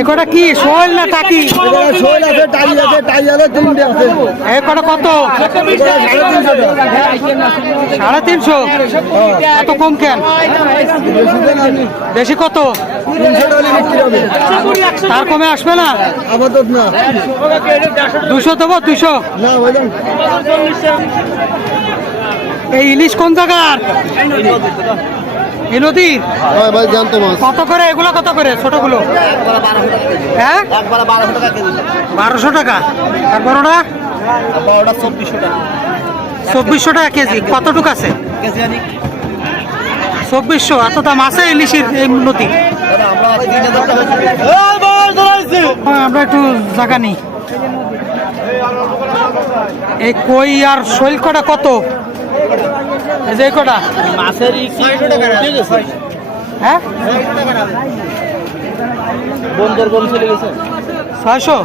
একটা কি শোল না টাকি? শোল আছে, টাই আছে, টাই আছে, তিনটে আছে। একটা কত? 350। এত কম কেন? বেশি কত? 300 টাকা বিক্রি হবে। তার কমে আসবে না? আপাতত না। 200 দেবো? 200 না ভাইজান। এই ইলিশ কোন জায়গার? এই নদীর? হ্যাঁ ভাই, জানতো মাছ। কত করে এগুলো? কত করে ছোটগুলো? হ্যাঁ, 1200 টাকা। আর বড়টা? 2400 টাকা কেজি। কতটুকু আছে? 2400। এত দাম আছে ইলিশের এই নদী? আমরা একটু জায়গা নিই। এই কই আর শৈল কটা কত? এই যে কটা মাছের হ্যাঁ, বন্দর চলে গেছে 600।